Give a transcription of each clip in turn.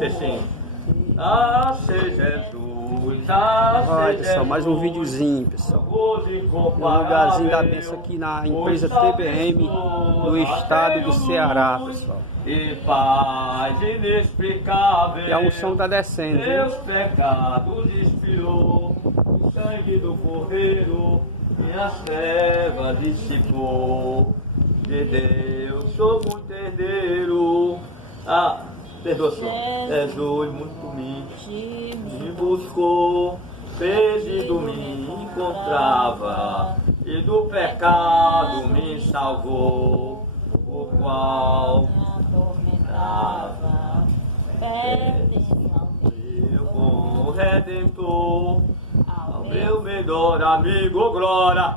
textinho. Ah, ser Jesus, ah, Olha, ser pessoal, mais um videozinho, pessoal. Um lugarzinho da bênção aqui na empresa TBM do estado do Ceará, pessoal. E paz inexplicável. E a unção tá descendo, viu? Meus pecados expirou, o sangue do cordeiro, minhas trevas dissipou. De Deus sou muito herdeiro. Ah, perdoa, Senhor. Jesus muito me buscou, perdido me encontrava, e do pecado me salvou, o qual atormentava. Meu bom Redentor, ao meu melhor amigo, glória.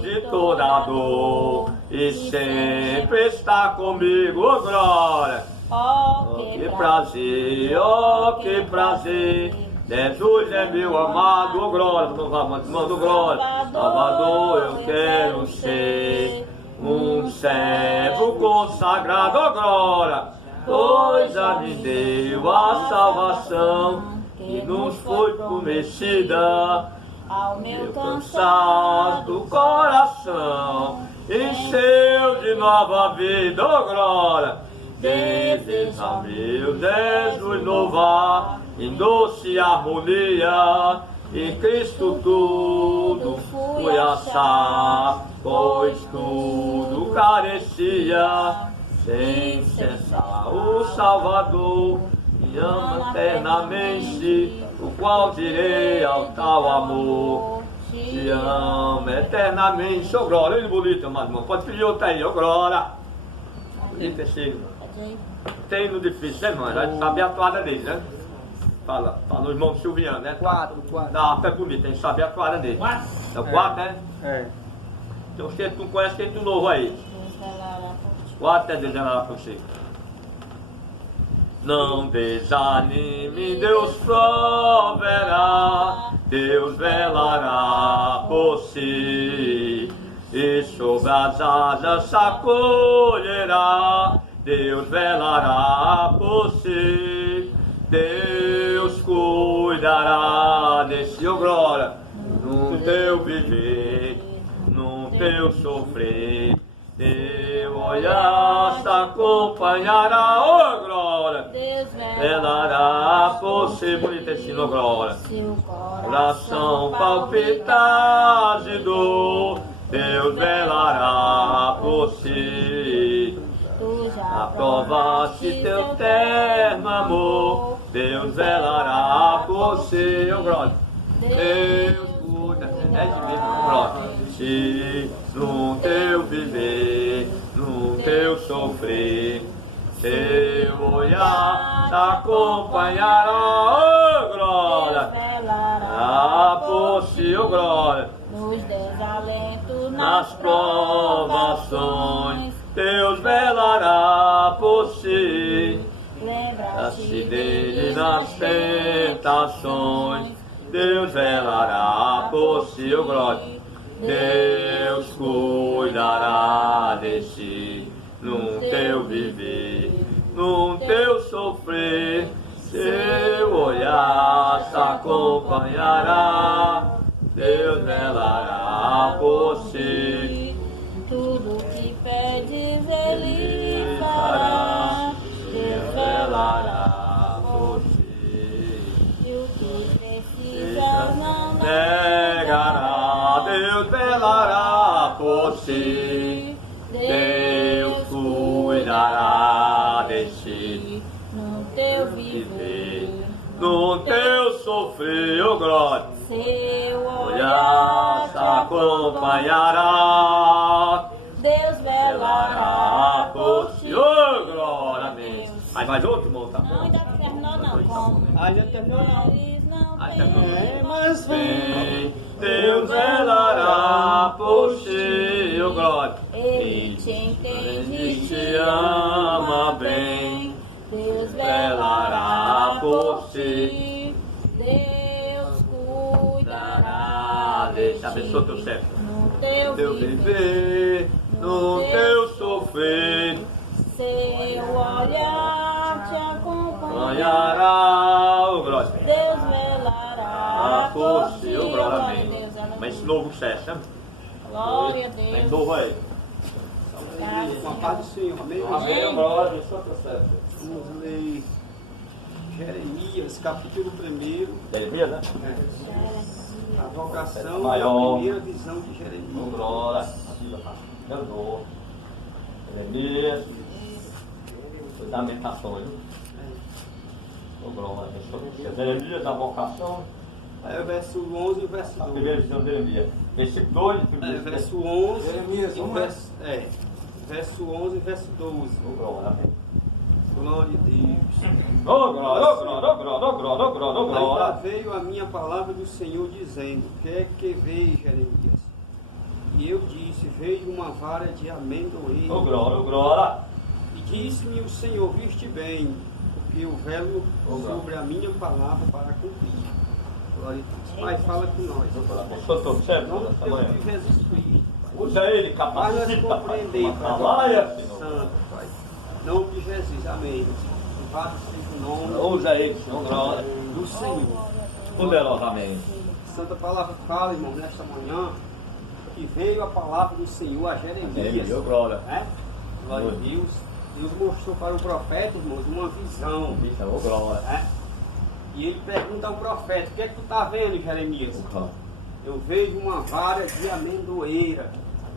De toda dor e sempre está comigo, glória. Oh, que prazer, oh, que prazer. Jesus é meu amado, oh, glória. Mando glória. Salvador, eu quero ser um servo consagrado, oh, glória. Pois já me deu a salvação que nos foi prometida. Ao meu cansado coração, encheu de nova vida, oh glória. Deseja meu Jesus inovar em doce harmonia. Em Cristo tudo fui achar, pois tudo carecia. Sem cessar o Salvador me ama eternamente, o qual direi ao tal amor, te amo eternamente, ô glória. Olha bonito, amado irmão, pode pedir outra aí, ô glória. Bonito esse irmão. Tem no difícil, né, irmão? A gente sabe a toada dele, né? Fala o irmão Silviano, né? Quatro. Não, é bonito, a gente sabe a toada dele. É o 4, né? É. Então você não conhece quem do novo aí. 4 é desenhar para você. Não desanime, Deus proverá, Deus velará por si, e sobre as asas acolherá, Deus velará por si, Deus cuidará de si, oh glória, no teu viver, no teu sofrer. Teu olhar te acompanhará, oh glória, Deus velará por si, bonito ensino, glória. Coração palpitar de dor, Deus velará por si. Aprovaste teu terno amor, Deus velará por si, oh glória. Deus cuida, é de mim, glória. Se no teu viver, no teu sofrer, teu olhar te acompanhará, oh glória, por si, oh glória, nos desalentos, nas provações, Deus velará por si, lembra-se dele nas tentações, Deus velará por si, oh glória. Deus cuidará de si, no teu viver, no teu sofrer, seu olhar te acompanhará, Deus velará por si. Tudo que pedes Ele fará, Deus velará por si. E o que precisas não negará. Deus velará por si, Deus cuidará de si, no teu viver, no teu sofrer, oh glória, seu olhar te acompanhará, Deus velará por si, oh glória, amém. Aí mais outro, irmão, tá? Não, ainda terminou não, como? Ainda terminou não. Eles não Até Mas vem, Deus velará por si, oh glória. Ele te entende Ele te ama bem, Deus velará por si, Deus cuidará Deus abençoe teu servo. no No teu viver, no teu sofrer, seu olhar esse novo sucesso, né? Glória a Tem Deus. novo aí. Com a paz do Senhor. Amém. Amém, glória, só tá certo. Vamos ler Jeremias, capítulo 1. Jeremias, né? A vocação, Maior. a primeira visão de Jeremias. Glória, perdoa. Jeremias, as lamentações, viu? Glória, Jeremias, a vocação. Aí o verso 11 e o verso A 12. primeira visão de Jeremias. Versículo 2, Verso 11 Jeremias, e o vamos lá. verso 11 e verso 12. Glória, amém. Glória a Deus. Oh, glória, oh, glória, oh, glória, oh, glória, oh, glória, oh, Ainda glória. veio a minha palavra do Senhor dizendo: que é que vês, Jeremias? E eu disse: vejo uma vara de amendoim. Oh, glória, oh, glória. E disse-me o Senhor: viste bem, porque o velo sobre a minha palavra para cumprir. Glória a Deus. Pai, fala com nós. Estou todo certo Não nessa teu manhã. filho Jesus Cristo. Usa ele, Faz nós capacita, Pai. compreender, Pai. Glória, Santo, Pai. Em nome de Jesus, amém. Louvado seja o nome usa ele, Senhor, glória. do Senhor. Poderosamente. Santa palavra fala, irmão, nesta manhã, que veio a palavra do Senhor a Jeremias. Oh, glória. Né? Glória a Deus. Deus mostrou para o profeta, irmãos, uma visão. Oh, glória. Né? E ele pergunta ao profeta: o que é que tu está vendo, Jeremias? Eu vejo uma vara de amendoeira.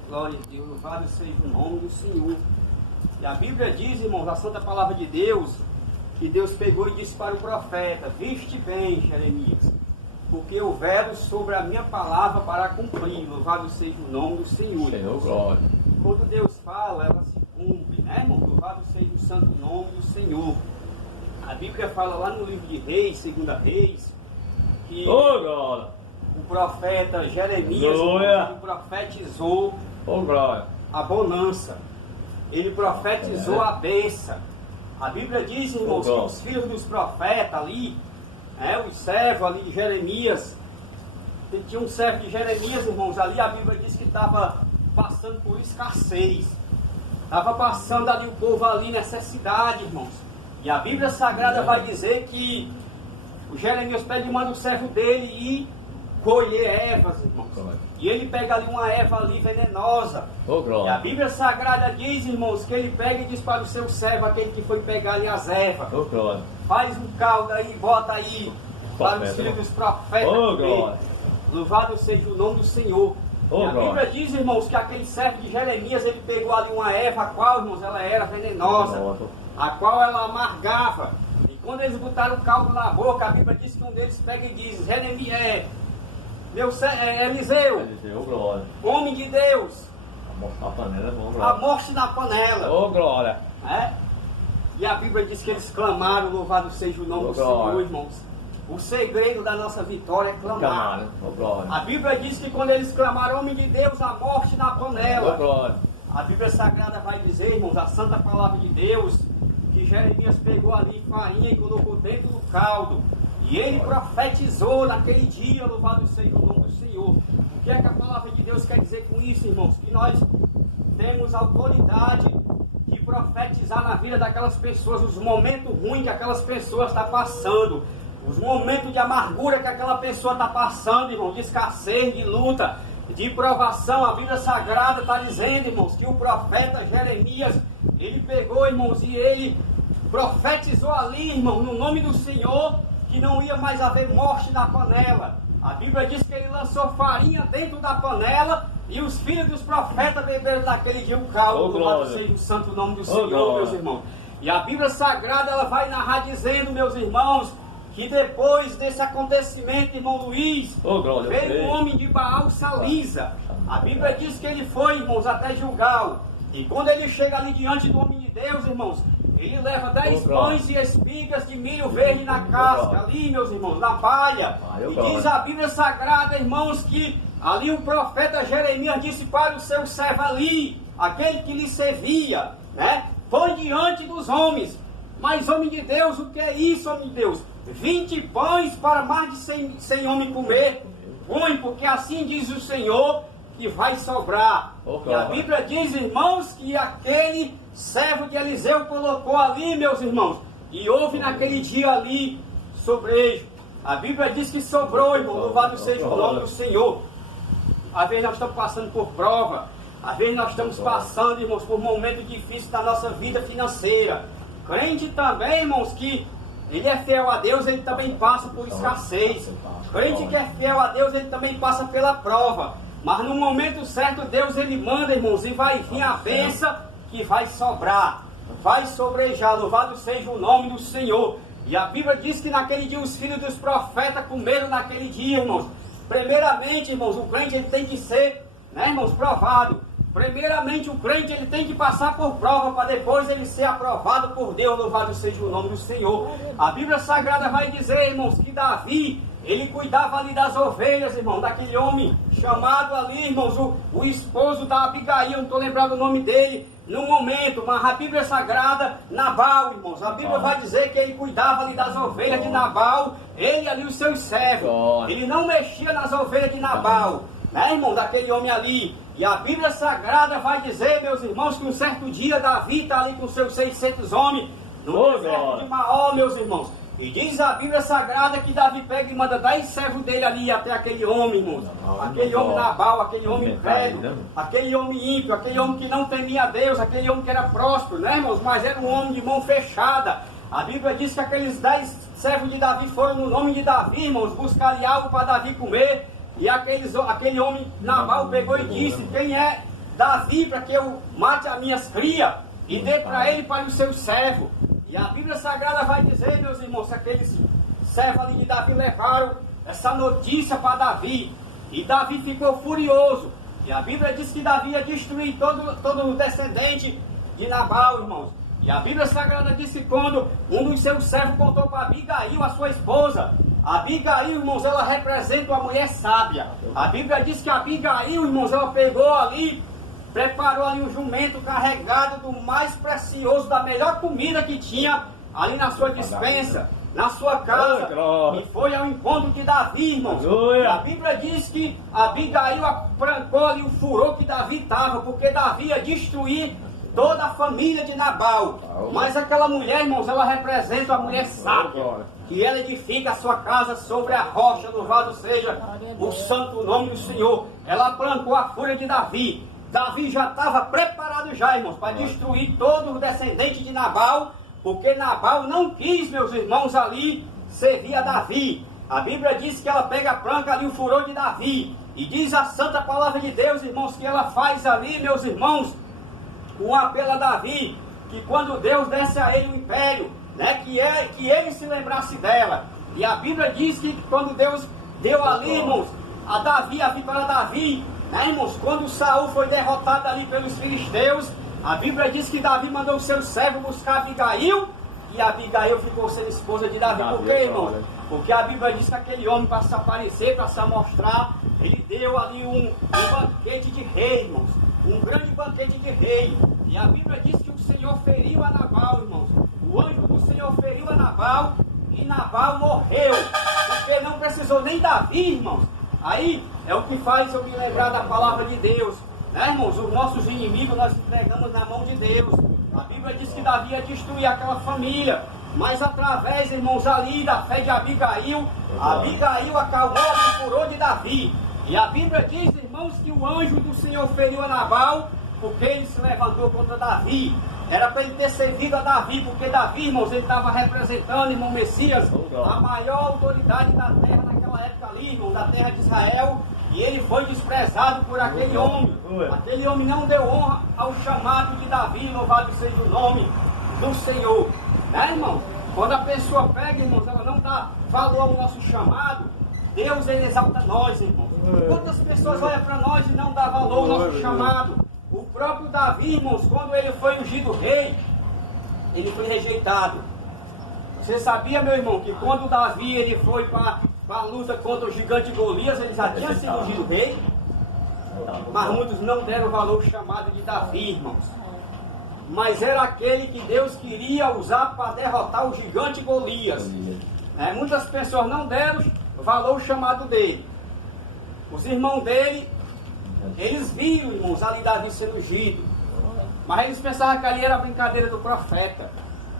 Glória a Deus, louvado seja o nome do Senhor. E a Bíblia diz, irmãos, a santa palavra de Deus, que Deus pegou e disse para o profeta: viste bem, Jeremias, porque eu velo sobre a minha palavra para cumprir. Louvado seja o nome do Senhor. Senhor, glória. Quando Deus fala, ela se cumpre, né, irmão? Louvado seja o santo nome do Senhor. A Bíblia fala lá no livro de Reis, 2 Reis, que Oh, glória. o profeta Jeremias, Glória. ele profetizou Oh, glória. a bonança. Ele profetizou a bênção. A Bíblia diz, irmãos, que os filhos dos profetas ali, os servos ali de Jeremias, tinha um servo de Jeremias, irmãos, ali a Bíblia diz que estava passando por escassez. Estava passando ali o povo ali necessidade, irmãos. E a Bíblia Sagrada vai dizer que o Jeremias pede e manda o servo dele ir colher ervas, irmãos. E ele pega ali uma erva ali venenosa. Oh, E a glória. Bíblia Sagrada diz, irmãos, que ele pega e diz para o seu servo, aquele que foi pegar ali as ervas: Oh, glória. faz um caldo aí, bota aí para os filhos dos profetas. Oh, comer. glória. Louvado seja o nome do Senhor. Oh, E a Bíblia glória. diz, irmãos, que aquele servo de Jeremias, ele pegou ali uma erva, a qual, irmãos, ela era venenosa, a qual ela amargava. E quando eles botaram o caldo na boca, a Bíblia diz que um deles pega e diz: Jeremias, Eliseu, Oh, glória. homem de Deus, A panela é bom, a glória. morte na panela. Oh, glória. É? E a Bíblia diz que eles clamaram: louvado seja o nome Oh, do Senhor, glória. irmãos. O segredo da nossa vitória é clamar. Camara. Oh, glória. A Bíblia diz que quando eles clamaram: homem de Deus, a morte na Oh, panela. glória. A Bíblia Sagrada vai dizer, irmãos, a santa palavra de Deus, que Jeremias pegou ali farinha e colocou dentro do caldo. E ele profetizou naquele dia: louvado seja o nome do Senhor. O que é que a palavra de Deus quer dizer com isso, irmãos? Que nós temos autoridade de profetizar na vida daquelas pessoas os momentos ruins que aquelas pessoas estão passando, os momentos de amargura que aquela pessoa está passando, irmão, de escassez, de luta, de provação. A Bíblia Sagrada está dizendo, irmãos, que o profeta Jeremias, ele pegou, irmãos, e ele profetizou ali, irmão, no nome do Senhor, que não ia mais haver morte na panela. A Bíblia diz que ele lançou farinha dentro da panela e os filhos dos profetas beberam naquele dia o caldo. Oh, Louvado glória. seja o santo nome do Oh, Senhor, glória. meus irmãos. E a Bíblia Sagrada, ela vai narrar dizendo, meus irmãos, que depois desse acontecimento, irmão Luiz, Oh, glória. veio um homem de Baal Salisa. A Bíblia diz que ele foi, irmãos, até Gilgal. E quando ele chega ali diante do homem de Deus, irmãos, ele leva 10 Oh, glória. pães e espigas de milho verde na casca, ali, meus irmãos, na palha. Oh, E glória. diz a Bíblia Sagrada, irmãos, que ali o profeta Jeremias disse para o seu servo ali, aquele que lhe servia, né? Põe diante dos homens. Mas, homem de Deus, o que é isso, homem de Deus? 20 pães para mais de 100 homens comer. Põe, porque assim diz o Senhor, que vai sobrar. Oh, e a glória. Bíblia diz, irmãos, que aquele servo de Eliseu colocou ali, meus irmãos, e houve naquele dia ali sobrejo. A Bíblia diz que sobrou, irmão, louvado seja o nome do Senhor. às vezes nós estamos passando por prova, às vezes nós estamos passando, irmãos, por momentos difíceis da nossa vida financeira. Crente também, irmãos, que ele é fiel a Deus, ele também passa por escassez. Crente que é fiel a Deus, ele também passa pela prova. Mas no momento certo, Deus ele manda, irmãos, e vai vir a bênção que vai sobrar, vai sobrejar. Louvado seja o nome do Senhor. E a Bíblia diz que naquele dia os filhos dos profetas comeram naquele dia, irmãos. Primeiramente, irmãos, o crente ele tem que ser, né, irmãos, provado. Primeiramente, o crente ele tem que passar por prova para depois ele ser aprovado por Deus. Louvado seja o nome do Senhor. A Bíblia Sagrada vai dizer, irmãos, que Davi, ele cuidava ali das ovelhas, irmão, daquele homem chamado ali, irmãos, o esposo da Abigail, não estou lembrado o nome dele no momento, mas a Bíblia Sagrada, Nabal, irmãos, a Bíblia vai dizer que ele cuidava ali das ovelhas de Nabal, ele ali, os seus servos, ele não mexia nas ovelhas de Nabal, né, irmão, daquele homem ali. E a Bíblia Sagrada vai dizer, meus irmãos, que um certo dia Davi está ali com seus 600 homens, no deserto de Maó, meus irmãos. E diz a Bíblia Sagrada que Davi pega e manda 10 servos dele ali até aquele homem, irmãos. Aquele homem Nabal, aquele homem incrédulo, aquele homem ímpio, aquele homem que não temia a Deus, aquele homem que era próspero, né, irmãos? Mas era um homem de mão fechada. A Bíblia diz que aqueles 10 servos de Davi foram no nome de Davi, irmãos, buscar algo para Davi comer. E aquele homem Nabal pegou e disse: quem é Davi para que eu mate as minhas crias e dê para ele para os seus servos? E a Bíblia Sagrada vai dizer, meus irmãos, que aqueles servos ali de Davi levaram essa notícia para Davi. E Davi ficou furioso. E a Bíblia diz que Davi ia destruir todo o descendente de Nabal, irmãos. E a Bíblia Sagrada diz que quando um dos seus servos contou para Abigail, a sua esposa, Abigail, irmãos, ela representa uma mulher sábia. A Bíblia diz que Abigail, irmãos, ela pegou ali, preparou ali um jumento carregado do mais precioso, da melhor comida que tinha ali na sua despensa, na sua casa, e foi ao encontro de Davi, irmãos. E a Bíblia diz que Abigail aprancou ali o furor que Davi estava, porque Davi ia destruir toda a família de Nabal. Mas aquela mulher, irmãos, ela representa a mulher sábia, que ela edifica a sua casa sobre a rocha. Louvado seja o santo nome do Senhor. Ela aplancou a fúria de Davi. Davi já estava preparado já, irmãos, para destruir todos os descendentes de Nabal, porque Nabal não quis, meus irmãos, ali servir a Davi. A Bíblia diz que ela pega a planca ali, o furor de Davi, e diz a santa palavra de Deus, irmãos, que ela faz ali, meus irmãos, um apelo a Davi, que quando Deus desse a ele o império, né, que ele se lembrasse dela. E a Bíblia diz que quando Deus deu ali, irmãos, a Davi, a vitória a Davi, né, irmãos, quando Saul foi derrotado ali pelos filisteus, a Bíblia diz que Davi mandou o seu servo buscar Abigail, e Abigail ficou sendo esposa de Davi. Por quê, irmãos? Porque a Bíblia diz que aquele homem, para se aparecer, para se mostrar, ele deu ali um banquete de rei, irmãos, um grande banquete de rei. E a Bíblia diz que o Senhor feriu a Nabal, irmãos. O anjo do Senhor feriu a Nabal, e Nabal morreu, porque não precisou nem Davi, irmãos. Aí é o que faz eu me lembrar da palavra de Deus, né, irmãos? Os nossos inimigos nós entregamos na mão de Deus. A Bíblia diz que Davi ia destruir aquela família, mas através, irmãos, ali da fé de Abigail, Abigail acalmou o furor de Davi. E a Bíblia diz, irmãos, que o anjo do Senhor feriu a Nabal, porque ele se levantou contra Davi. Era para ele ter servido a Davi, porque Davi, irmãos, ele estava representando, irmão Messias, a maior autoridade da terra naquela época ali, irmão, da terra de Israel, e ele foi desprezado por aquele homem. Aquele homem não deu honra ao chamado de Davi, louvado seja o nome do Senhor. Né, irmão? Quando a pessoa pega, irmãos, ela não dá valor ao nosso chamado, Deus, ele exalta nós, irmãos. Quantas pessoas olham para nós e não dá valor ao nosso chamado? O próprio Davi, irmãos, quando ele foi ungido rei, ele foi rejeitado. Você sabia, meu irmão, que quando Davi ele foi para a luta contra o gigante Golias, ele já tinha sido ungido rei? Mas muitos não deram valor ao chamado de Davi, irmãos. Mas era aquele que Deus queria usar para derrotar o gigante Golias. Muitas pessoas não deram valor ao chamado dele. Os irmãos dele, eles viram, irmãos, ali Davi sendo ungido, mas eles pensavam que ali era brincadeira do profeta,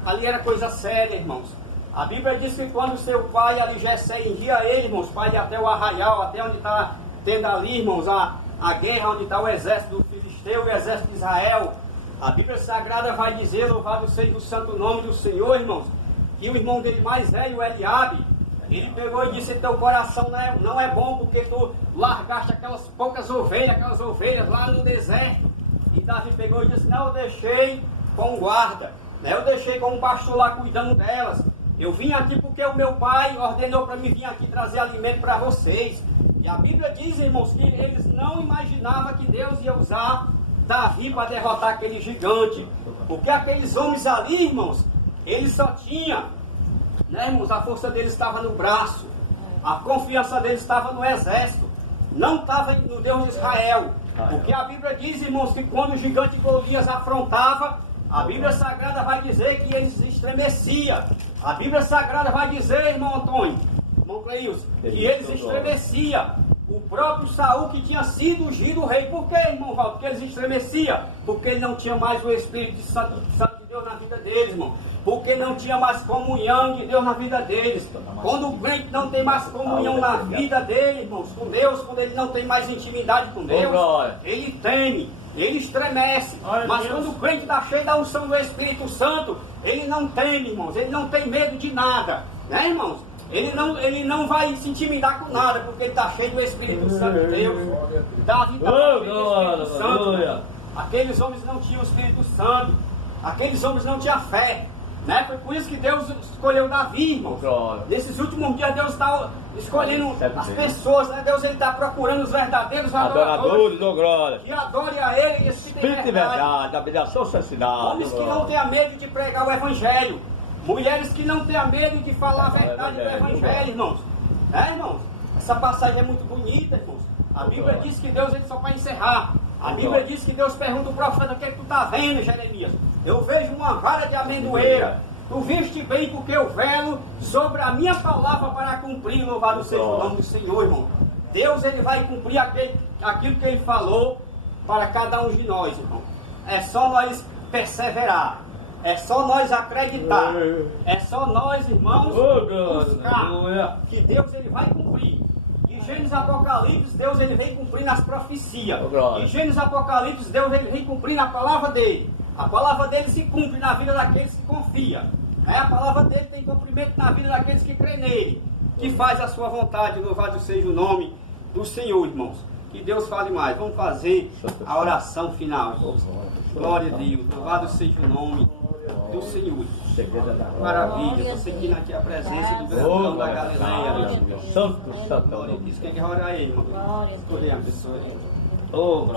ali era coisa séria, irmãos. A Bíblia diz que quando seu pai ali Jessé envia ele, irmãos, para ir até o arraial, até onde está tendo ali, irmãos, a guerra onde está o exército do Filisteu e o exército de Israel. A Bíblia Sagrada vai dizer, louvado seja o santo nome do Senhor, irmãos, que o irmão dele mais velho, Eliabe, ele pegou e disse: teu coração não é bom porque tu largaste aquelas poucas ovelhas, aquelas ovelhas lá no deserto. E Davi pegou e disse: não, eu deixei com guarda, né? Eu deixei com um pastor lá cuidando delas. Eu vim aqui porque o meu pai ordenou para mim vir aqui trazer alimento para vocês. E a Bíblia diz, irmãos, que eles não imaginavam que Deus ia usar Davi para derrotar aquele gigante. Porque aqueles homens ali, irmãos, eles só tinham, né, irmãos, a força deles estava no braço. A confiança deles estava no exército. Não estava no Deus de Israel. Porque a Bíblia diz, irmãos, que quando o gigante Golias afrontava, a Bíblia Sagrada vai dizer que eles estremeciam. A Bíblia Sagrada vai dizer, irmão Antônio, irmão Cleilson, que eles estremeciam. O próprio Saul que tinha sido ungido rei. Por quê, irmão Valdo? Porque eles estremeciam. Porque ele não tinha mais o Espírito Santo de Deus na vida deles, irmão. Porque não tinha mais comunhão de Deus na vida deles. Quando o crente não tem mais comunhão na vida dele, irmãos, com Deus, quando ele não tem mais intimidade com Deus, ele teme, ele estremece. Mas quando o crente está cheio da unção do Espírito Santo, ele não teme, irmãos, ele não tem medo de nada, né, irmãos? Ele não vai se intimidar com nada, porque ele está cheio do Espírito Santo de Deus. Davi estava cheio do Espírito Santo. Aqueles homens não tinham o Espírito Santo. Aqueles homens não tinham fé. Né? Foi por isso que Deus escolheu Davi, irmãos. Nesses últimos dias Deus está escolhendo as pessoas, né? Deus está procurando os verdadeiros adoradores que adorem a Ele e esse que tem verdade. Homens que não tenham medo de pregar o Evangelho. Mulheres que não tenham medo de falar a verdade do Evangelho, irmãos. É, irmãos? Essa passagem é muito bonita, irmãos. A Bíblia diz que Deus, ele só para encerrar. A Bíblia diz que Deus pergunta ao profeta: o que é que tu está vendo, Jeremias? Eu vejo uma vara de amendoeira. Tu viste bem porque eu velo sobre a minha palavra para cumprir. Louvado seja o nome do Senhor, irmão. Deus, ele vai cumprir aquilo que ele falou para cada um de nós, irmão. É só nós perseverar. É só nós acreditar. É só nós, irmãos, buscar que Deus, ele vai cumprir. Em Gênesis Apocalipse, Deus, ele vem cumprir nas profecias. Em Gênesis Apocalipse, Deus, ele vem cumprir na palavra dele. A palavra dele se cumpre na vida daqueles que confiam. A palavra dele tem cumprimento na vida daqueles que creem nele, que faz a sua vontade. Louvado seja o nome do Senhor, irmãos. Que Deus fale mais. Vamos fazer a oração final, irmãos. Glória a Deus. Louvado seja o nome do Senhor. Maravilha. Estou sentindo aqui a presença do grandão da Galileia. Glória a Deus. Quem quer orar aí, irmão? Escolher a pessoa aí. Oh,